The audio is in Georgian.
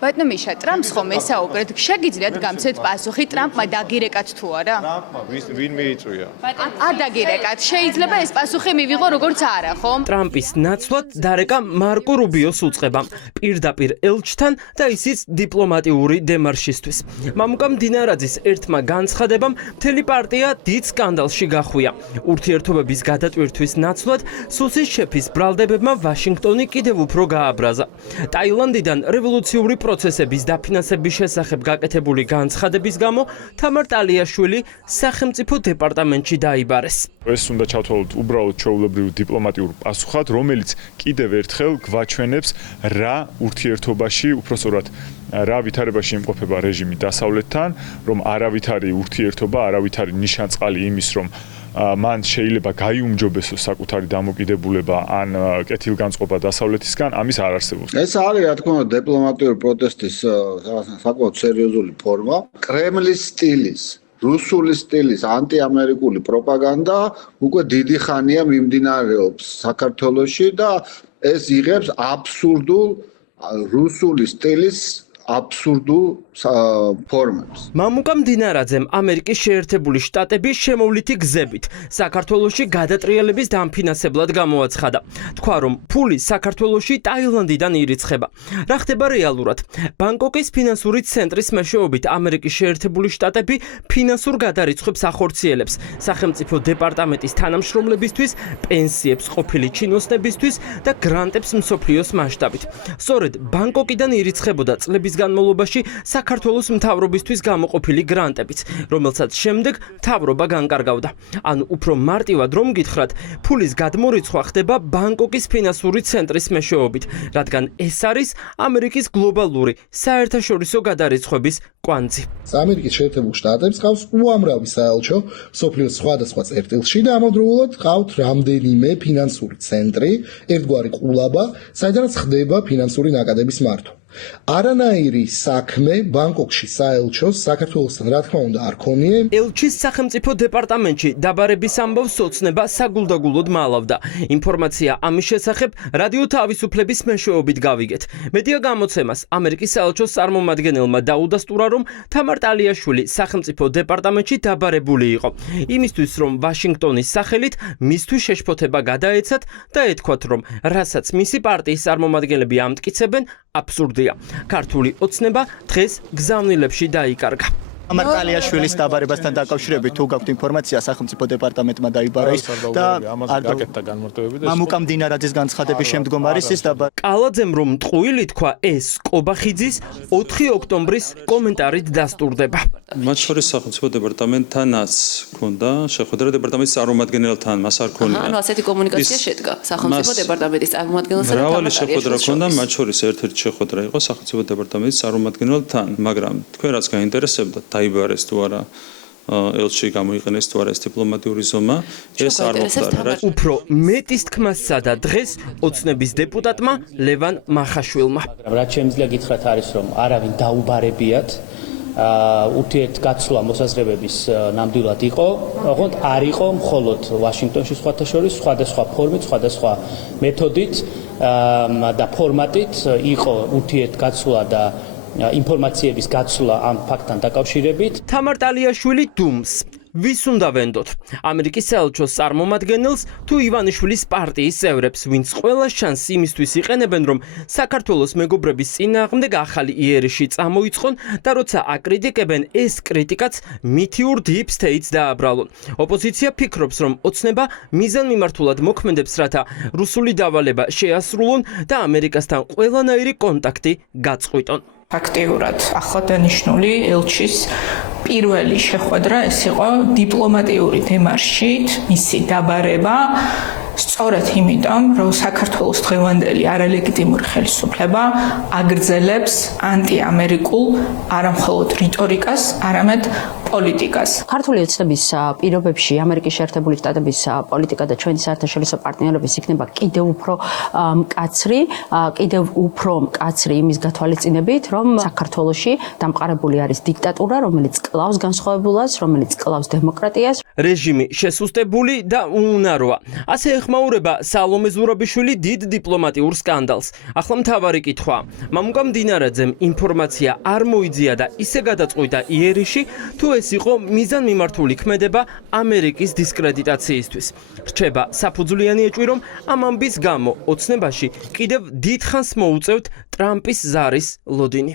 ბატონო მიშა, ტრამპს ხომ ესაუბრეთ, შეგიძლიათ გამცეთ პასუხი ტრამპმა დაგირეკათ თუ არა? ტრამპმა ვინ მიიწვია? არ დაგირეკათ, შეიძლება ეს პასუხი მივიღო როგორც არა, ხომ? ტრამპის ნაცვლად დარეკა მარკო რუბიოს უწყებამ პირდაპირ ელჩთან და ისიც დიპლომატიური დემარშისთვის. მამუკა მდინარაძის ერთმა განცხადებამ მთელი პარტია დიდ სკანდალში გახვია. ურთიერთობების გადატვირთვის ნაცვლად სუსის შეფის ბრალდებებმა ვაშინგტონი კიდევ უფრო გააბრაზა. ტაილანდიდან რევოლუციური პროცესების დაფინანსების შესახებ გაკეთებული განცხადების გამო თამარ ტალიაშვილი სახელმწიფო დეპარტამენტში დაიბარეს. ეს უნდა ჩავთვალოთ უბრალოდ ჩვეულებრივ დიპლომატიურ პასუხად, რომელიც კიდევ ერთხელ გვაჩვენებს რა ურთიერთობაში, უпростоრად რა ვითარებაში იმყოფება რეჟიმი დასავლეთთან, რომ არავითარი ურთიერთობა, არავითარი ნიშანწყალი იმის, რომ მან შეიძლება გაიუმჯობესოს საკუთარი დამოკიდებულება ან კეთილგანწყობა დასავლეთისგან, ამის არ არსებობს. ეს არის, რა თქმა უნდა, დიპლომატიური პროტესტის საკმაოდ სერიოზული ფორმა. კრემლის სტილის, რუსული სტილის ანტიამერიკული პროპაგანდა უკვე დიდი ხანია მიმდინარეობს საქართველოში და ეს იღებს აბსურდულ რუსული სტილის აბსურდულ ფორმებს. მამუკა მდინარაძემ ამერიკის შეერთებული შტატების შემოვლითი გზებით საქართველოში გადატრიალების დამფინანსებლად გამოაცხადა. თქვა, რომ ფული საქართველოში ტაილანდიდან ირიცხება. რა ხდება რეალურად? ბანგკოკის ფინანსური ცენტრის მეშვეობით ამერიკის შეერთებული შტატები ფინანსურ გადარიცხვებს ახორციელებს სახელმწიფო დეპარტამენტის თანამშრომლებისთვის, პენსიებს ყოფილი ჩინოსნებისთვის და გრანტებს მსოფლიოს მასშტაბით. სწორედ ბანგკოკიდან ირიცხებოდა წლების განმავლობაში საქართველოს მთავრობისთვის გამოყოფილი გრანტებიც, რომელსაც შემდეგ მთავრობა განკარგავდა. ან უფრო მარტივად რომ გითხრათ, ფულის გადმორიცხვა ხდება ბანგკოკის ფინანსური ცენტრის მეშვეობით, რადგან ეს არის ამერიკის გლობალური საერთაშორისო გადარიცხვების კვანძი. ამერიკის შეერთებულ შტატებს ყავს უამრავი საელჩო მსოფლიოს სხვადასხვა წერტილში და ამავდროულად ყავთ რამდენიმე ფინანსური ცენტრი, ერთგვარი ყულაბა, საიდანაც ხდება ფინანსური ნაკადების მართვა. არანაირი საქმე ბანგკოკში საელჩოს საქართველოსთან რა თქმა უნდა არ ქონია. ელჩის სახელმწიფო დეპარტამენტში დაბარების ამბავს ოცნება საგულდაგულოდ მალავდა. ინფორმაცია ამის შესახებ რადიო თავისუფლების მეშვეობით გავიგეთ. მედია გამოცემას ამერიკის საელჩოს წარმომადგენელმა დაუდასტურა, რომ თამარ ტალიაშვილი სახელმწიფო დეპარტამენტში დაბარებული იყო. იმისთვის, რომ ვაშინგტონის სახელით მისთვის შეშფოთება გადაეცათ და ეთქვათ, რომ რასაც მისი პარტიის წარმომადგენლები ამტკიცებენ, აბსურდია. ქართული ოცნება დღეს გზავნილებში დაიკარგა. თამარ ტალიაშვილის დაბარებასთან დაკავშირებით თუ გაქვთ ინფორმაცია, სახელმწიფო დეპარტამენტმა დაიბარა ის და მამუკა მდინარაძის განცხადების შემდგომ არის ის დაბარება. კალაძემ რომ ტყუილი თქვა, ეს კობახიძის 4 ოქტომბრის კომენტარით დასტურდება. მათ შორის სახელმწიფო დეპარტამენტთანაც ქონდა შეხვედრა დეპარტამენტის წარმომადგენელთან, მას არ ქონია. ანუ ასეთი კომუნიკაცია შედგა სახელმწიფო დეპარტამენტის წარმომადგენელთან. მრავალი შეხვედრა ქონდა, მათ შორის ერთ-ერთი შეხვედრა იყო სახელმწიფო დეპარტამენტის წარმომადგენელთან, მაგრამ თქვენ რაც გაინტერესებდა დაიბარეს თუ არა ელჩი გამოიყენეს თუ არა ეს დიპლომატიური ზომა, ეს არ მოხდა. უფრო მეტის თქმასა და დღეს ოცნების დეპუტატმა ლევან მახაშვილმა. რაც შემიძლია გითხრათ არის, რომ არავინ დაუბარებიათ ურთიერთგაცვლა მოსაზრებების ნამდვილად იყო, ოღონდ არ იყო მხოლოდ ვაშინგტონში სხვათა შორის სხვადასხვა ფორმით, სხვადასხვა მეთოდით და ფორმატით იყო ურთიერთგაცვლა და ინფორმაციების გაცვლა ამ ფაქტთან დაკავშირებით. თამარ ტალიაშვილი დუმს ვის უნდა ვენდოთ? ამერიკის საელჩოს წარმომადგენელს თუ ივანიშვილის პარტიის წევრებს, ვინც ყველა შანსს იმისთვის იყენებენ, რომ საქართველოს მეგობრების წინააღმდეგ ახალი იერიში წამოიწყონ და როცა აკრიტიკებენ, ეს კრიტიკაც მითიურ deep states დააბრალონ. ოპოზიცია ფიქრობს, რომ ოცნება მიზანმიმართულად მოქმედებს, რათა რუსული დავალება შეასრულონ და ამერიკასთან ყველანაირი კონტაქტი გაწყვიტონ. ფაქტიურად ახლადანიშნული ელჩის პირველი შეხვედრა ეს იყო დიპლომატიური დემარშით, მისი დაბარება სწორედ იმიტომ, რომ საქართველოს დღევანდელი არალეგიტიმური ხელისუფლება აგრძელებს ანტიამერიკულ არამხოლოდ რიტორიკას, არამედ პოლიტიკას. ქართული ოცნების პირობებში ამერიკის შეერთებული შტატების პოლიტიკა და ჩვენი საერთაშორისო პარტნიორობის იქნება კიდევ უფრო მკაცრი იმის გათვალისწინებით, რომ საქართველოში დამყარებული არის დიქტატურა, რომელიც კლავს განსხვავებულობას, რომელიც კლავს დემოკრატიას. რეჟიმი შესუსტებული და უუნაროა. ასე ეხმაურება სალომე ზურაბიშვილი დიდ დიპლომატიურ სკანდალს. ახლა მთავარი კითხვა: მამუკა მდინარაძემ ინფორმაცია არ მოიძია და ისე გადაწყვიტა იერიში, თუ ეს იყო მიზანმიმართული ქმედება ამერიკის დისკრედიტაციისთვის. რჩება საფუძვლიანი ეჭვი, რომ ამ ამბის გამო ოცნებაში კიდევ დიდხანს მოუწევთ ტრამპის ზარის ლოდინი.